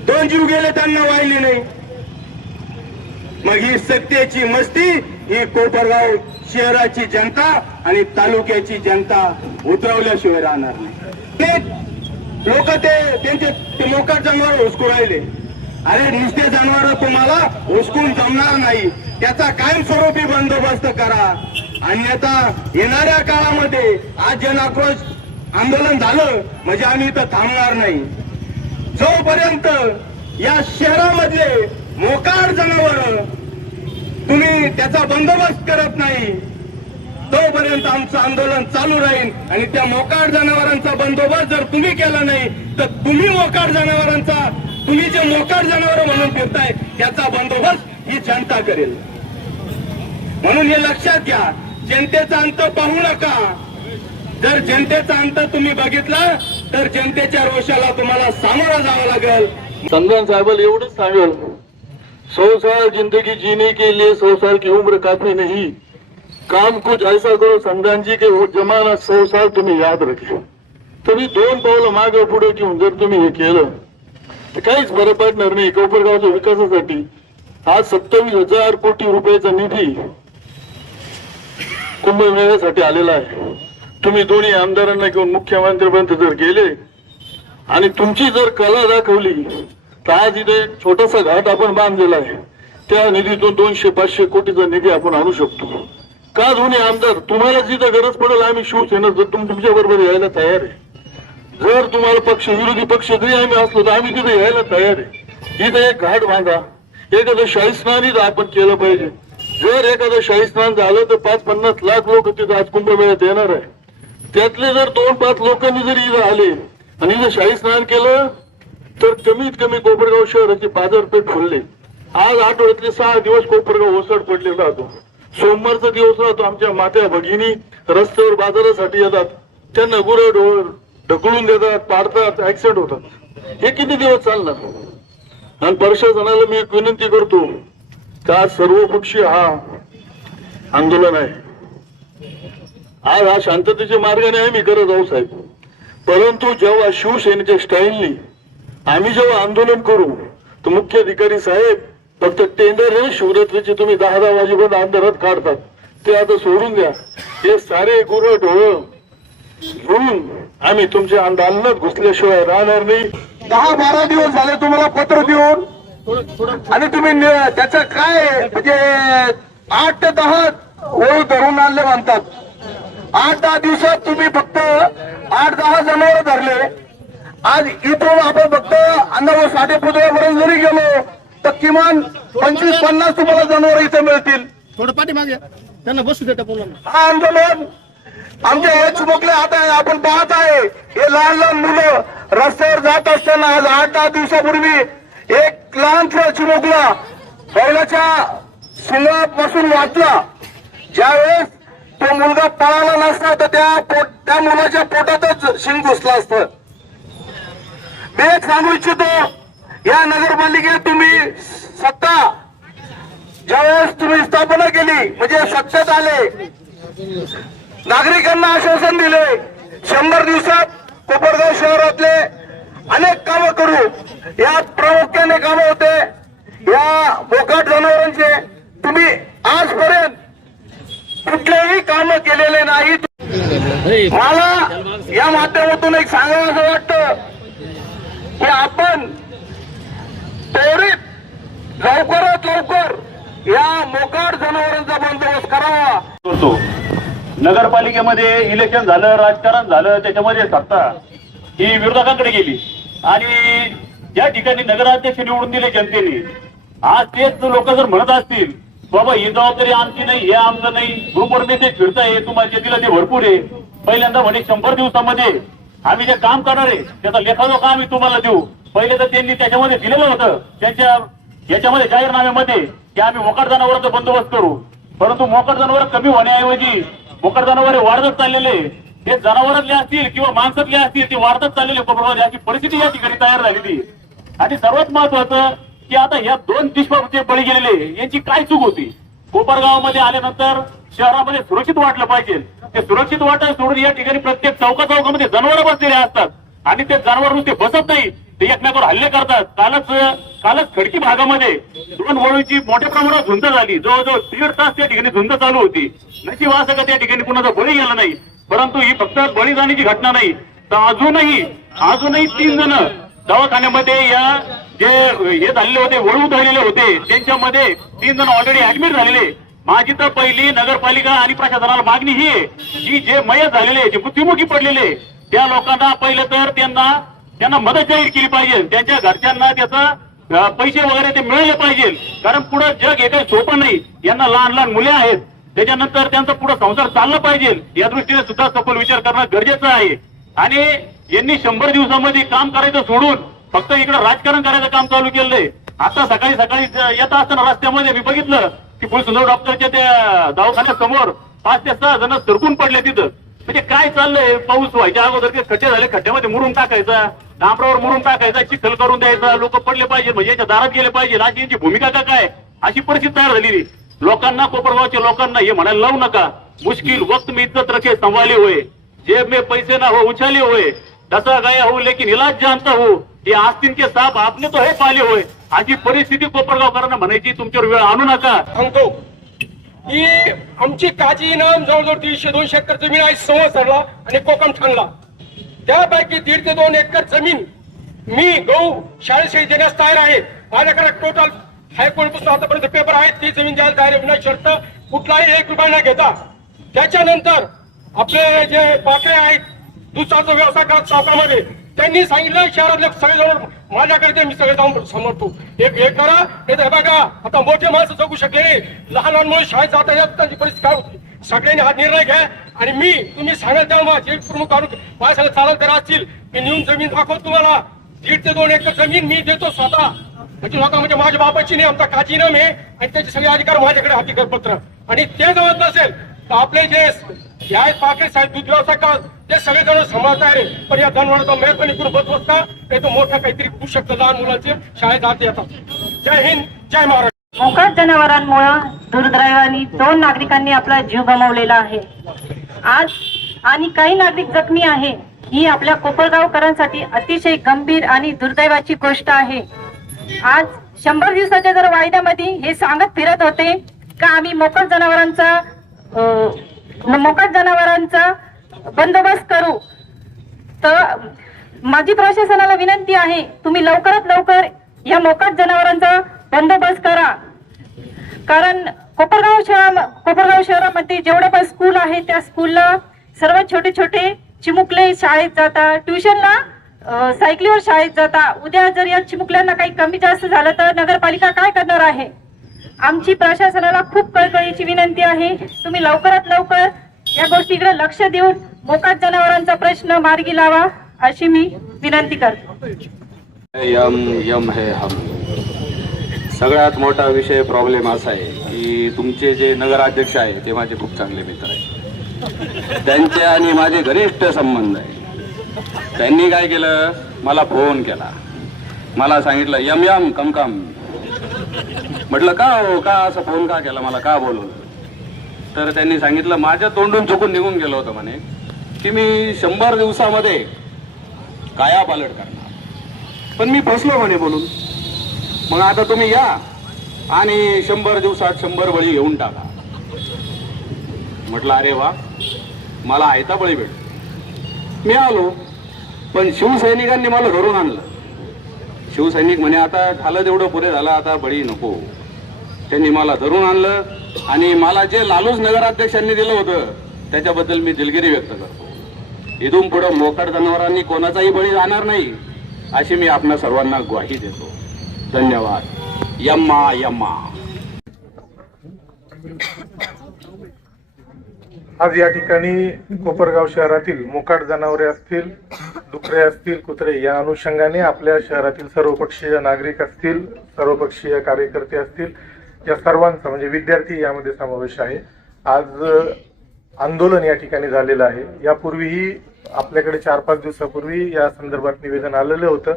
2 जीव गेले त्यांना वाहिली नाही. मग ही सत्तेची मस्ती ही कोपरगाव शहराची जनता आणि तालुक्याची जनता उतरवल्याशिवाय राहणार नाही. लोक त्यांचे मोकाट जनावर हुसकू राहिले. अरे नुसते जनावर तुम्हाला हुसकून जमणार नाही, त्याचा कायमस्वरूपी बंदोबस्त करा. अन्यथा येणाऱ्या काळामध्ये आज जनाक्रोश आंदोलन झालं म्हणजे आम्ही इथं थांबणार नाही. जोपर्यंत या शहरामधले मोकाट जनावर तुम्ही त्याचा बंदोबस्त करत नाही तोपर्यंत आमचं आंदोलन चालू राहील. आणि त्या मोकाट जनावरांचा बंदोबस्त जर तुम्ही केला नाही तर तुम्ही जे मोकाट जनावर म्हणून फिरताय त्याचा बंदोबस्त ही जनता करेल. म्हणून हे लक्षात घ्या, जनतेचा अंत पाहू नका. जर जनतेचा अंत तुम्ही बघितला तर जनतेच्या रोषाला तुम्हाला सामोरं जावं लागेल. संग्राम साहेबाला एवढंच सांगेल, 100 साल जिंदगी जीने के लिए 100 साल की उम्र काफी नहीं. काम कुछ ऐसा करो संग्राम जी के वो जमाना 100 साल तुम्ही याद रखे. तुम्ही 2 पावलं मागे पुढे घेऊन जर तुम्ही हे केलं तर काहीच फरक पडणार नाही. कोपरगावच्या विकासासाठी आज 27,000 कोटी रुपयाचा निधी कुंभमेळ्यासाठी आलेला आहे. तुम्ही दोन्ही आमदारांना घेऊन मुख्यमंत्र्यांपर्यंत जर गेले आणि तुमची जर कला दाखवली तर आज इथे छोटासा घाट आपण बांधलेला आहे, त्या निधीतून 200-500 कोटीचा निधी आपण आणू शकतो. का दोन्ही आमदार, तुम्हाला जिथं गरज पडेल आम्ही शिवसेना तुमच्या बरोबर यायला तयार आहे. जर तुम्हाला विरोधी पक्ष जरी आम्ही असलो तर आम्ही तिथे यायला तयार आहे. इथं एक घाट बांधा, एखादं शाही स्नान इथं आपण केलं पाहिजे. जर एखादं शाही स्नान झालं तर 5-50 लाख लोक तिथं आज कुंभमेळ्यात येणार आहे. त्यातले जर 2-5 लोकांनी जरी इथं आले आणि इथं शाही स्नान केलं तर कमीत कमी कोपरगाव शहराची बाजारपेठ फुलले. आज आठवड्यातले 6 दिवस कोपरगाव ओसड पडलेला राहतो. सोमवारचा दिवस राहतो, आमच्या मात्या भगिनी रस्त्यावर बाजारासाठी येतात, त्यांना गुरं ढकलून देतात, पाडतात, ऍक्सिडेंट होतात. हे किती दिवस चालणार? आणि प्रशासनाला मी एक विनंती करतो का सर्वपक्षीय हा आंदोलन आहे, आज हा शांततेच्या मार्गाने आम्ही करत आहोत साहेब. परंतु जेव्हा शिवसेनेच्या स्टाईलनी आम्ही जेव्हा आंदोलन करू तर मुख्याधिकारी साहेब फक्त टेंडर हे शिवरात्रीचे तुम्ही 10-10 वाजेपर्यंत अंधारात काढतात, ते आता सोडून द्या. हे सारे गुरं ढोळ घेऊन आम्ही तुमच्या आंदोलनात घुसल्याशिवाय राहणार नाही. 10-12 दिवस झाले तुम्हाला पत्र देऊन आणि तुम्ही त्याचं काय म्हणजे 8 ते 10 ओळ धरून आणले म्हणतात. 8-10 दिवसात तुम्ही फक्त 8-10 जनावर धरले. आज इथून आपण फक्त अंदाज 5.5 जरी गेलो तर किमान 25-50 तुम्हाला जनावर इथे मिळतील. थोडं पाठीमागे त्यांना बसू देता बोला. हा आंदोलन आमच्या हे चुमकले आता आपण पाहत आहे. हे लहान लहान मुलं रस्त्यावर जात असताना आज 8-10 दिवसापूर्वी एक लहान चिमुकला बैलाच्या सिंहापासून वाचला. ज्यावेळेस तो मुलगा पळाला नसता तर त्या मुलाच्या पोटातच शिंग घुसला असतं. मी एक सांगू इच्छितो, या नगरपालिकेत तुम्ही सत्ता ज्यावेळेस तुम्ही स्थापना केली म्हणजे सत्तेत आले, नागरिकांना आश्वासन दिले 100 दिवसात कोपरगाव शहरातले अनेक कामं करू. यात प्रामुख्याने कामं होते या मोकाट जनावरांचे. तुम्ही आजपर्यंत कुठलेही कामं केलेले नाहीत. मला या माध्यमातून एक सांगावं असं वाटतं की आपण त्वरित लवकरात लवकर या मोकाट जनावरांचा बंदोबस्त करावा. करतो. नगरपालिकेमध्ये इलेक्शन झालं, राजकारण झालं, त्याच्यामध्ये सत्ता ही विरोधकांकडे गेली आणि ज्या ठिकाणी नगराध्यक्ष निवडून दिले जनतेने, आज तेच लोक जर म्हणत असतील बाबा ही जबाबदारी आमची नाही, हे आमचं नाही, ग्रुपवर मेसेज फिरताय, तुम्हाला जे दिलं ते भरपूर आहे. पहिल्यांदा म्हणे 100 दिवसामध्ये आम्ही जे काम करणार आहे त्याचा लेखाजोखा आम्ही तुम्हाला देऊ. पहिले तर त्यांनी त्याच्यामध्ये दिलेलं होतं त्यांच्या याच्यामध्ये जाहीरनाम्यामध्ये की आम्ही मोकाट जनावरांचा बंदोबस्त करू. परंतु मोकाट जनावर कमी होण्याऐवजी मोकाट जनावरे वाढतच चाललेले, ते जनावरातले असतील किंवा माणसातले असतील ते वाढतच चाललेले कोपरगावमध्ये, अशी परिस्थिती या ठिकाणी तयार झालेली. आणि सर्वात महत्वाचं की आता या 2 निष्पाप जे बळी गेलेले यांची काय चूक होती. कोपरगावामध्ये आल्यानंतर शहरामध्ये सुरक्षित वाटलं पाहिजे. ते सुरक्षित वाटायला सोडून या ठिकाणी प्रत्येक चौकामध्ये जनावर बसलेले असतात आणि ते जनावर नुसते बसत नाही, ते एकमेकावर हल्ले करतात. कालच खडकी भागामध्ये 2 वळूची मोठ्या प्रमाणात झुंज झाली. जवळजवळ 1.5 तास त्या ठिकाणी झुंज चालू होती. नशीब असं का त्या ठिकाणी कुणाचा बळी गेला नाही. परंतु ही फक्त बळी जाण्याची घटना नाही, तर अजूनही 3 जण दवाखान्यामध्ये या जे हे झालेले होते, वळू झालेले होते, त्यांच्यामध्ये 3 जण ऑलरेडी ऍडमिट झालेले. माझी तर पहिली नगरपालिका आणि प्रशासनाला मागणी ही आहे की जे मयत झालेले, जे मृत्युमुखी पडलेले त्या लोकांना पहिलं तर त्यांना मदत जाहीर केली पाहिजे. त्यांच्या घरच्यांना त्याचा पैसे वगैरे ते मिळाले पाहिजे. कारण पुढे जग हे काही सोपं नाही. यांना लहान मुले आहेत, त्याच्यानंतर त्यांचा पुढे संसार चालला पाहिजे. या दृष्टीने सुद्धा सखोल विचार करणं गरजेचं आहे. आणि यांनी 100 दिवसामध्ये काम करायचं सोडून फक्त इकडे राजकारण करायचं काम चालू केलंय. आता सकाळी येत असताना रस्त्यामध्ये मी बघितलं की फुलसुंदर डॉक्टरच्या त्या दवाखान्यासमोर 5 ते 6 जण सरकून पडले तिथं. म्हणजे काय चाललंय, पाऊस व्हायच्या अगोदर ते खड्डे झाले, खड्ड्यामध्ये मुरुम टाकायचा, डांबरावर मुरुम टाकायचा, चिखल करून द्यायचा, लोक पडले पाहिजे म्हणजे याच्या दारात गेले पाहिजे, अशी यांची भूमिका का काय, अशी परिस्थिती तयार झालेली. लोकांना, कोपरगावच्या लोकांना हे म्हणायला लावू नका, मुश्किल वक्त में इज्जत रखे संभाले हुए, जेब में पैसे ना हो उछाले हुए, डसा गया हो लेकिन इलाज जानता हो, ये आस्तीन के साप आपने तो हे पाले होय, अशी परिस्थिती कोपरगावकरांना म्हणायची तुमच्यावर वेळ आणू नका. सांगतो की आमची काजी इनाम जवळजवळ 150-200 एकर जमीन आहे संवत्सरला आणि कोकम ठाणला. त्यापैकी 1.5 ते 2 एकर जमीन मी गहू शाळेशी देण्यास तयार आहे. माझ्याकडे टोटल हायकोर्टपासून आतापर्यंत पेपर आहेत. ती जमीन द्यायला तयार आहे विना शर्त, कुठलाही 1 रुपया न घेता. त्याच्यानंतर आपले जे पाकळे आहेत दुचाचा व्यवसाय करत सातामध्ये, त्यांनी सांगितलं शहरातले सगळेजण माझ्याकडे मी सगळे जाऊन समजतो, एक हे करा. हे तर बघा आता मोठे माणसं जगू शकले नाही, लहान मुळे शाळेत जाता येत त्यांची परिस्थिती काय होती. सगळ्यांनी हा निर्णय घ्या आणि तुम्ही सांगाल तेव्हा जे प्रमुख माझ्या चालत करा असतील मी नेऊन जमीन दाखवतो तुम्हाला. 1.5 ते 2 एकर जमीन मी देतो स्वतः. म्हणजे लोक म्हणजे माझ्या बापाची नाही, आमचा काची नाम आहे आणि त्याचे सगळे अधिकार माझ्याकडे हाती करपत्र. आणि ते जमत नसेल तर आपले जे आहेत पाकळे साहेब दूध व्यवसाय करत ते सगळेजण सांभाळता आहे. पण या जनावरांचा मेहरबानी करून बस बसता नाही तो मोठा काहीतरी होऊ शकतं. लहान मुलांचे शाळेत जात येतात. जय हिंद, जय महाराष्ट्र. मोकाट जनावरांमुळे दुर्दैवाने 2 नागरिकांनी आपला जीव गमावलेला आहे आज, आणि काही नागरिक जखमी आहे. ही आपल्या कोपरगावकरांसाठी अतिशय गंभीर आणि दुर्दैवाची गोष्ट आहे. आज 100 दिवसाच्या जर वायद्यामध्ये हे सांगत फिरत होते का आम्ही मोकाट जनावरांचा बंदोबस्त करू, तर माझी प्रशासनाला विनंती आहे तुम्ही लवकरात लवकर या मोकाट जनावरांचा बंदोबस्त करा. कारण कोपरगाव शहरामध्ये जेवढे पण स्कूल आहे त्या स्कूलला सर्व छोटे चिमुकले शाळेत जातात, ट्युशनला सायकलीवर शाळेत जातात. उद्या जर या चिमुकल्यांना काही कमी जास्त झालं तर नगरपालिका काय करणार आहे. आमची प्रशासनाला खूप कळकळीची विनंती आहे तुम्ही लवकरात लवकर या गोष्टीकडे लक्ष देऊन मोकाट जनावरांचा प्रश्न मार्गी लावा अशी मी विनंती करतो. यम है हम. सगळ्यात मोठा विषय प्रॉब्लेम असा आहे की की तुमचे जे नगराध्यक्ष आहे ते माझे खूप चांगले मित्र आहेत, त्यांचे आणि माझे घनिष्ठ संबंध आहे. त्यांनी काय केलं, मला फोन केला, मला सांगितलं यम यम कम कम. म्हटलं का हो, का असं फोन का केला, मला का बोलवलं. तर त्यांनी सांगितलं माझ्या तोंडून चुकून निघून गेलं होतं म्हणे की मी 100 दिवसामध्ये कायापालट करणार, पण मी फसलो म्हणे बोलून. मग आता तुम्ही या आणि 100 दिवसात 100 बळी घेऊन टाका. म्हटलं अरे वा, मला आयता बळी भेट. मी आलो, पण शिवसैनिकांनी मला धरून आणलं. शिवसैनिक म्हणे आता झालं तेवढं पुरे झालं, आता बळी नको. त्यांनी मला धरून आणलं आणि मला जे लालूच नगराध्यक्षांनी दिलं होतं त्याच्याबद्दल मी दिलगिरी व्यक्त करतो. इथून पुढे मोकाट जनावरांनी कोणाचाही बळी जाणार नाही अशी मी आपल्या सर्वांना ग्वाही देतो. धन्यवाद. यम्मा यम्मा. आज या ठिकाणी कोपरगाव शहरातील मोकाट जनावरे असतील, डुकरे असतील, कुत्रे या अनुषंगाने आपल्या शहरातील सर्वपक्षीय नागरिक असतील, सर्वपक्षीय कार्यकर्ते असतील, या सर्वांचा म्हणजे विद्यार्थी यामध्ये समावेश आहे. आज आंदोलन या ठिकाणी झालेलं आहे. यापूर्वीही आपल्याकडे 4-5 दिवसापूर्वी या संदर्भात निवेदन आलेलं होतं.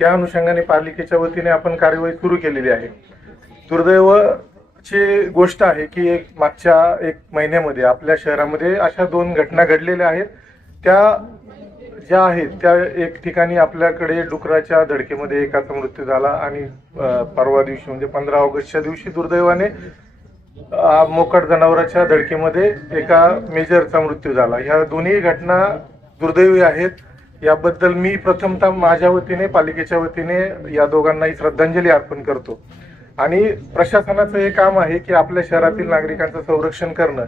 त्या अनुषंगाने पालिकेच्या वतीने आपण कार्यवाही सुरू केलेली आहे. दुर्दैवाची गोष्ट आहे की मागच्या 1 महिन्यामध्ये आपल्या शहरामध्ये अशा 2 घटना घडलेल्या आहेत. त्या ज्या आहेत त्या एक ठिकाणी आपल्याकडे डुकराच्या धडकेमध्ये एकाचा मृत्यू झाला आणि परवा दिवशी म्हणजे 15 ऑगस्टच्या दिवशी दुर्दैवाने मोकाट जनावरांच्या धडकेमध्ये एका मेजरचा मृत्यू झाला. ह्या दोन्ही घटना दुर्दैवी आहेत. याबद्दल मी प्रथमतः माझ्या वतीने, पालिकेच्या वतीने या दोघांनाही श्रद्धांजली अर्पण करतो. आणि प्रशासनाचं हे काम आहे की आपल्या शहरातील नागरिकांचं संरक्षण करणं.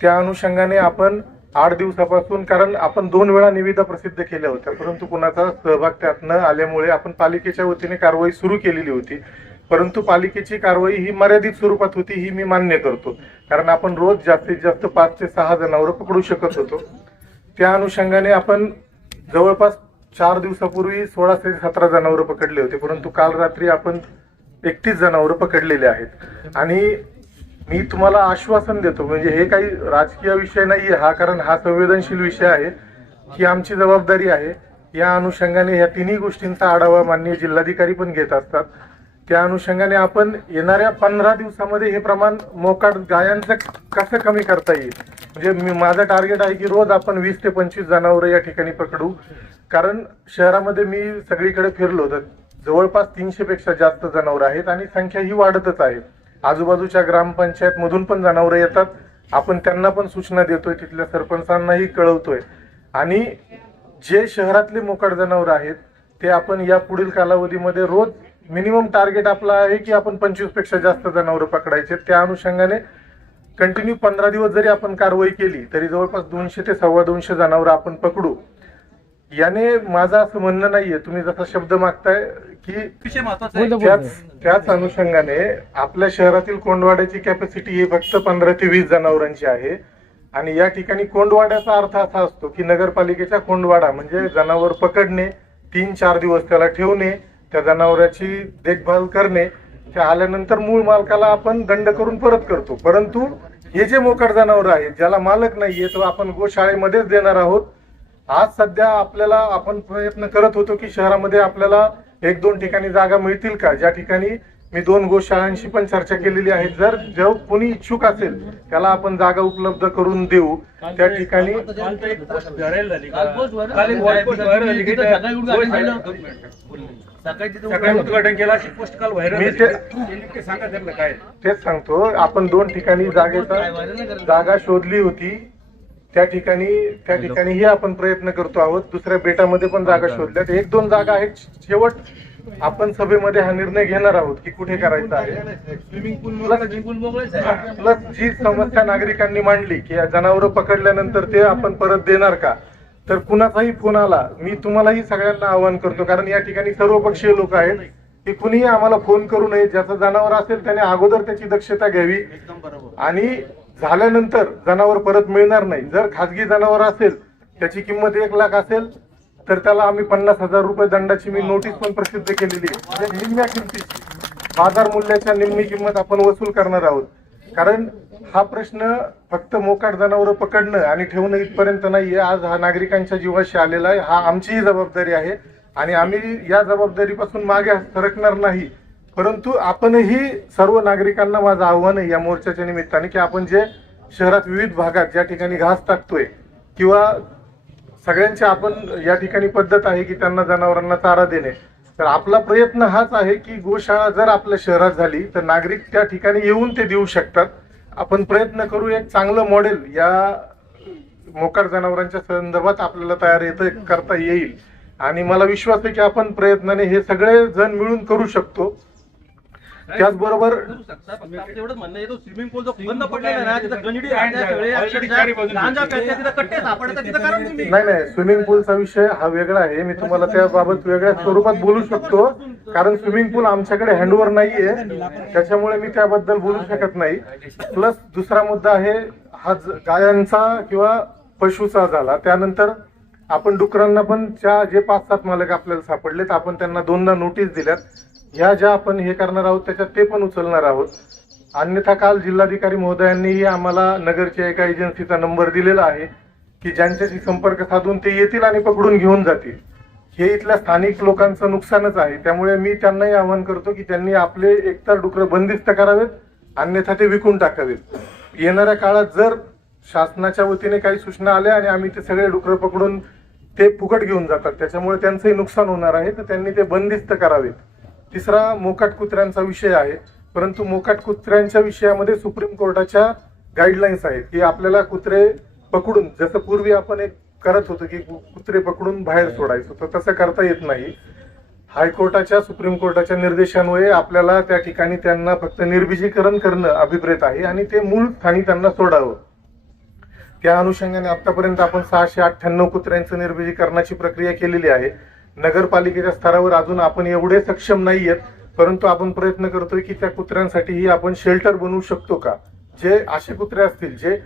त्या अनुषंगाने आपण 8 दिवसापासून, कारण आपण 2 वेळा निविदा प्रसिद्ध केल्या होत्या, परंतु कुणाचा सहभाग त्यात न आल्यामुळे आपण पालिकेच्या वतीने कारवाई सुरू केलेली होती. परंतु पालिकेची कारवाई ही मर्यादित स्वरूपात होती, ही मी मान्य करतो. कारण आपण रोज जास्तीत जास्त 5 ते 6 जनावरं पकडू शकत होतो. त्या अनुषंगाने आपण जवळपास 4 दिवसापूर्वी 16 ते 17 जनावरं पकडले होते, परंतु काल रात्री आपण 31 जनावरं पकडलेले आहेत. आणि मी तुम्हाला आश्वासन देतो, म्हणजे हे काही राजकीय विषय नाहीये हा, कारण हा संवेदनशील विषय आहे की आमची जबाबदारी आहे. या अनुषंगाने या तिन्ही गोष्टींचा आढावा माननीय जिल्हाधिकारी पण घेत असतात. त्या अनुषंगाने आपण येणाऱ्या 15 दिवसामध्ये हे प्रमाण मोकाट गायांचं कसं कमी करता येईल, म्हणजे माझं टार्गेट आहे की रोज आपण 20 ते 25 जनावरं या ठिकाणी पकडू. कारण शहरामध्ये मी सगळीकडे फिरलो तर जवळपास 300 पेक्षा जास्त जनावरं आहेत आणि संख्या ही वाढतच आहे. आजूबाजूच्या ग्रामपंचायत मधून पण जनावरं येतात. आपण त्यांना पण सूचना देतोय, तिथल्या सरपंचांनाही कळवतोय. आणि जे शहरातले मोकाट जनावरं आहेत ते आपण या पुढील कालावधीमध्ये रोज मिनिमम टार्गेट आपला आहे की आपण 25 पेक्षा जास्त जनावरं पकडायचे. त्या अनुषंगाने कंटिन्यू 15 दिवस जरी आपण कारवाई केली तरी जवळपास 200 ते 250 जनावरं आपण पकडू. याने माझं असं म्हणणं नाहीये, तुम्ही जसा शब्द मागताय की त्याच अनुषंगाने आपल्या शहरातील कोंडवाड्याची कॅपॅसिटी ही फक्त 15 ते 20 जनावरांची आहे. आणि या ठिकाणी कोंडवाड्याचा अर्थ असा असतो की नगरपालिकेचा कोंडवाडा म्हणजे जनावर पकडणे, 3-4 दिवस त्याला ठेवणे, त्या जनावरांची देखभाल करणे, त्या आल्यानंतर मूळ मालकाला आपण दंड करून परत करतो. परंतु हे जे मोकाट जनावर आहेत ज्याला मालक नाहीये तो आपण गोशाळेमध्येच देणार आहोत. आज सध्या आपल्याला आपण प्रयत्न करत होतो की शहरामध्ये आपल्याला 1-2 ठिकाणी जागा मिळतील का, ज्या ठिकाणी मी 2 गोशाळांशी पण चर्चा केलेली आहे. जर कोणी इच्छुक असेल त्याला आपण जागा उपलब्ध करून देऊ. त्या ठिकाणी तेच सांगतो, आपण 2 ठिकाणी जागा शोधली होती. त्या ठिकाणीही आपण प्रयत्न करतो आहोत. दुसऱ्या बेटामध्ये पण जागा शोधल्यात. 1-2 जागा आहेत. शेवट आपण सभेमध्ये हा निर्णय घेणार आहोत की कुठे करायचा आहे. प्लस जी समस्या नागरिकांनी मांडली की जनावरं पकडल्यानंतर ते आपण परत देणार का, तर कुणाचाही फोन आला मी तुम्हालाही सगळ्यांना आवाहन करतो, कारण या ठिकाणी सर्वपक्षीय लोक आहेत की कुणीही आम्हाला फोन करू नये. ज्याचं जनावर असेल त्याने अगोदर त्याची दक्षता घ्यावी आणि झाल्यानंतर जनावर परत मिळणार नाही. जर खाजगी जनावर असेल त्याची किंमत 1 लाख असेल तर त्याला आम्ही 50,000 रुपये दंडाची मी नोटीस पण प्रसिद्ध केलेली आहे. म्हणजे निम्म्या किमतीची, बाजार मूल्याच्या निम्मी किंमत आपण वसूल करणार आहोत. कारण हा प्रश्न फक्त मोकाट जनावरं पकडणं आणि ठेवणं इथपर्यंत नाहीये. आज हा नागरिकांच्या जीवाशी आलेला आहे. हा आमचीही जबाबदारी आहे आणि आम्ही या जबाबदारीपासून मागे सरकणार नाही. परंतु आपणही सर्व नागरिकांना माझं आव्हान आहे या मोर्चाच्या निमित्ताने की आपण जे शहरात विविध भागात ज्या ठिकाणी घास टाकतोय किंवा सगळ्यांची आपण या ठिकाणी पद्धत आहे की त्यांना जनावरांना चारा देणे, तर आपला प्रयत्न हाच आहे की गोशाळा जर आपल्या शहरात झाली तर नागरिक त्या ठिकाणी येऊन ते देऊ शकतात. आपण प्रयत्न करू एक चांगलं मॉडेल या मोकाट जनावरांच्या संदर्भात आपल्याला तयार करता येईल आणि मला विश्वास आहे की आपण प्रयत्नाने हे सगळे जण मिळून करू शकतो. त्याचबरोबर एवढंच म्हणणं आहे, तो स्विमिंग पूल जो बंद पडलेला आहे ना, तिथं गंजडी राहत्या, सगळे अक्षरशः गांजा प्यायच्या, तिथं कट्टे सापडतात, तिथं कारण तुम्ही नाही स्विमिंग पूलचा विषय हा वेगळा आहे. मी तुम्हाला त्याबाबत वेगळ्या स्वरूपात बोलू शकतो कारण स्विमिंग पूल आमच्याकडे हँडओव्हर नाहीये, त्याच्यामुळे मी त्याबद्दल बोलू शकत नाही. प्लस दुसरा मुद्दा आहे हा गायांचा किंवा पशुचा झाला. त्यानंतर आपण डुकरांना पण जे 5-7 मालक आपल्याला सापडलेत आपण त्यांना 2दा नोटीस दिल्यात. ह्या ज्या आपण हे करणार आहोत त्याच्यात ते पण उचलणार आहोत. अन्यथा काल जिल्हाधिकारी महोदयांनीही आम्हाला नगरच्या एका एजन्सीचा नंबर दिलेला आहे की ज्यांच्याशी संपर्क साधून ते येतील आणि पकडून घेऊन जातील. हे इथल्या स्थानिक लोकांचं नुकसानच आहे. त्यामुळे मी त्यांनाही आवाहन करतो की त्यांनी आपले एकतर डुकरं बंदिस्त करावेत, अन्यथा ते विकून टाकावेत. येणाऱ्या काळात जर शासनाच्या वतीने काही सूचना आल्या आणि आम्ही ते सगळे डुकरं पकडून ते फुकट घेऊन जातात त्याच्यामुळे त्यांचंही नुकसान होणार आहे, तर त्यांनी ते बंदिस्त करावेत. तिसरा मोकाट कुत्र्यांचा विषय आहे, परंतु मोकाट कुत्र्यांच्या विषयामध्ये सुप्रीम कोर्टाच्या गाईडलाईन्स आहेत की आपल्याला कुत्रे पकडून, जसं पूर्वी आपण एक करत होतो की कुत्रे पकडून बाहेर सोडायचो, तर तसं करता येत नाही. हायकोर्टाच्या सुप्रीम कोर्टाच्या निर्देशान्वये आपल्याला त्या ठिकाणी त्यांना फक्त निर्बीजीकरण करणं अभिप्रेत आहे आणि ते मूळ स्थानी त्यांना सोडावं. त्या अनुषंगाने आतापर्यंत आपण 698 कुत्र्यांचं निर्बीजीकरणाची प्रक्रिया केलेली आहे. नगरपालिकेच्या स्तरावर अजून आपण एवढे सक्षम नाहीयेत, परंतु आपण प्रयत्न करतोय की त्या कुत्र्यांसाठीही आपण शेल्टर बनवू शकतो का. जे असे कुत्रे असतील जे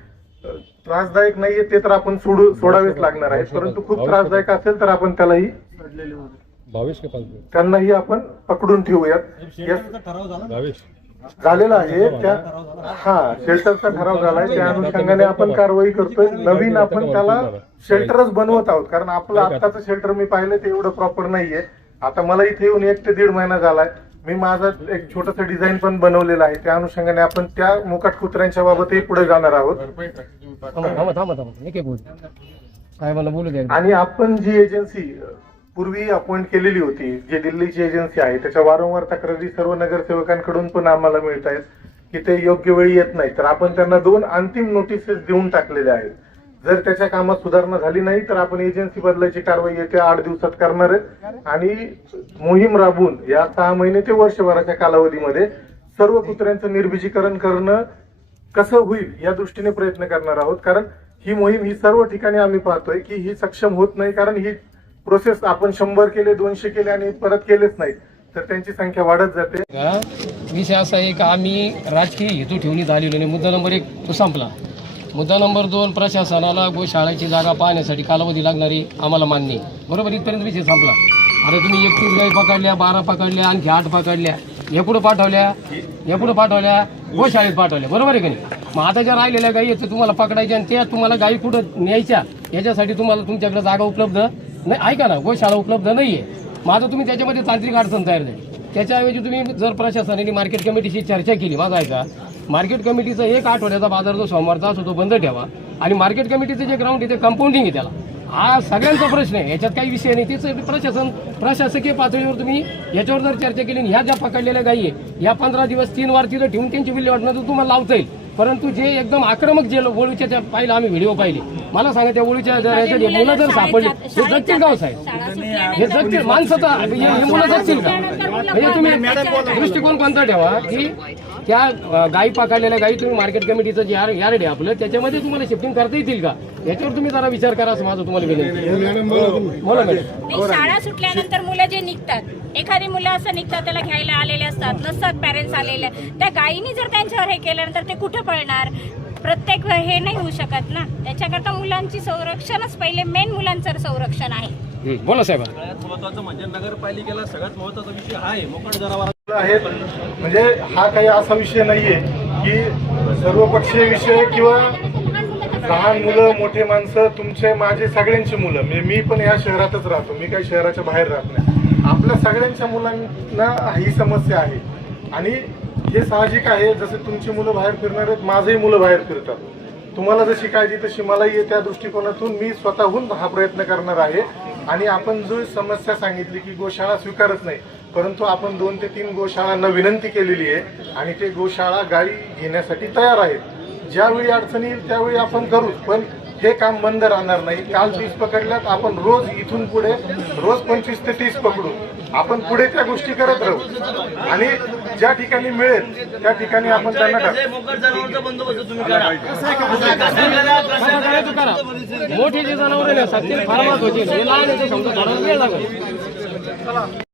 त्रासदायक नाहीये ते तर आपण सोडावेच लागणार आहे, परंतु खूप त्रासदायक असेल तर आपण त्यालाही त्यांनाही आपण पकडून ठेवूयात. झालेला आहे त्या शेल्टरचा ठराव झालाय, त्या अनुषंगाने आपण कारवाई करतोय. नवीन आपण त्याला शेल्टरच बनवत आहोत कारण आपलं आत्ताचं शेल्टर मी पाहिलं ते एवढं प्रॉपर नाहीये. आता मला इथे येऊन 1 ते 1.5 महिना झालाय. मी माझं एक छोटस डिझाईन पण बनवलेलं आहे. त्या अनुषंगाने आपण त्या मोकाट कुत्र्यांच्या बाबतही पुढे जाणार आहोत. आणि आपण जी एजन्सी पूर्वी अपॉइंट केलेली होती, जी दिल्लीची एजन्सी आहे, त्याच्या वारंवार तक्रारी सर्व नगरसेवकांकडून पण आम्हाला मिळत आहेत की ते योग्य वेळी येत नाही, तर आपण त्यांना 2 अंतिम नोटिसेस देऊन टाकलेल्या आहेत. जर त्याच्या कामात सुधारणा झाली नाही तर आपण एजन्सी बदलायची कारवाई येत्या 8 दिवसात करणार आहे आणि मोहीम राबवून या 6 महिने ते वर्षभराच्या कालावधीमध्ये सर्व कुत्र्यांचं निर्बीजीकरण करणं कसं होईल या दृष्टीने प्रयत्न करणार आहोत. कारण ही मोहीम ही सर्व ठिकाणी आम्ही पाहतोय की ही सक्षम होत नाही, कारण ही प्रोसेस आपण 100 केले 200 केले आणि परत केलेच नाही तर त्यांची संख्या वाढत जाते. विषय असा आहे की आम्ही राजकीय हेतू ठेवण्यात आलेलो नाही. मुद्दा नंबर 1 तो संपला. मुद्दा नंबर 2 प्रशासनाला गोशाळेची जागा पाहण्यासाठी कालावधी लागणारी आम्हाला मान्य आहे. बरोबर, इथपर्यंत विषय संपला. आता तुम्ही 31 गाई पकडल्या, 12 पकडल्या, आणखी 8 पकडल्या, या पुढे पाठवल्या गोशाळेत पाठवल्या. बरोबर आहे की नाही. मग आता ज्या राहिलेल्या गाई आहेत तुम्हाला पकडायच्या आणि त्या तुम्हाला गाई कुठं न्यायच्या याच्यासाठी तुम्हाला तुमच्याकडे जागा उपलब्ध नाही. ऐका ना, गोशाळा उपलब्ध नाहीये. मग आता तुम्ही त्याच्यामध्ये तांत्रिक अडचण तयार झाली. त्याच्याऐवजी तुम्ही जर प्रशासनाने मार्केट कमिटीशी चर्चा केली, माझा ऐका, मार्केट कमिटीचा 1 आठवड्याचा बाजार जो सोमवारचा असतो तो बंद ठेवा आणि मार्केट कमिटीचं जे ग्राउंड आहे ते कंपाऊंडिंग आहे, त्याला हा सगळ्यांचा प्रश्न आहे, याच्यात काही विषय नाही. तेच प्रशासकीय पातळीवर तुम्ही याच्यावर जर चर्चा केली, ह्या ज्या पकडलेल्या गायी आहे या 15 दिवस 3 वार तिथं ठेवून त्यांची विल्हेवाट तर तुम्हाला लावता येईल. परंतु जे एकदम आक्रमक जे वळूच्या पाहिलं, आम्ही व्हिडिओ पाहिले, मला सांगा त्या वळूच्या मुलं जर सापडली हे जगतील का साहेब? हे जगतील माणसं तर हे मुलं जगतील का? म्हणजे तुम्ही दृष्टिकोन कोणता ठेवा की त्या गायी पकडलेल्या गायी तुम्ही मार्केट कमिटीचं जे यार्ड आहे आपलं त्याच्यामध्ये तुम्हाला शिफ्टिंग करता येतील का, याच्यावर तुम्ही जरा विचार करा असं माझं तुम्हाला विनंती. बोला मॅडम. शाळा सुटल्यानंतर मुलं जे निघतात, एखादी मुलं असं निघतात त्याला घ्यायला आलेले असतात, नसतात पॅरेंट्स आलेले, त्या गायीनी जर त्यांच्यावर हे केल्यानंतर ते कुठं पळणार? प्रत्येक हे नाही होऊ शकत ना. त्याच्याकरता मुलांची संरक्षणच पहिले मेन मुलांचं संरक्षण आहे. बोला साहेब. सगळ्यात महत्वाचं म्हणजे नगरपालिकेला सगळ्यात महत्वाचा विषय हा आहे मोकाट जनावर आहेत. म्हणजे हा काही असा विषय नाहीये की सर्वपक्षीय विषय किंवा लहान मुलं मोठे माणसं तुमचे माझे सगळ्यांची मुलं मी पण या शहरातच राहतो, मी काही शहराच्या बाहेर राहत नाही. आपल्या सगळ्यांच्या मुलांना ही समस्या आहे आणि हे साहजिक आहे. जसे तुमची मुलं बाहेर फिरणार आहेत, माझही मुलं बाहेर फिरतात. तुम्हाला जशी काळजी तशी मलाही त्या दृष्टिकोनातून मी स्वतःहून हा प्रयत्न करणार आहे. आणि आपण जो समस्या सांगितली की गोशाळा स्वीकारत नाही, परंतु आपण 2 ते 3 गोशाळांना विनंती केलेली आहे आणि ते गोशाळा गाई घेण्यासाठी तयार आहेत. ज्यावेळी अडचणी येईल त्यावेळी आपण करू, पण हे काम बंद राहणार नाही. काल 30 पकडल्यात, आपण रोज इथून पुढे रोज 25 ते 30 पकडू. आपण पुढे त्या गोष्टी करत राहू आणि ज्या ठिकाणी मिळेल त्या ठिकाणी आपण त्यांना मोठी जी जनावर फार महत्वाची, हे लहान याचे समजा थोडा वेळ लागेल.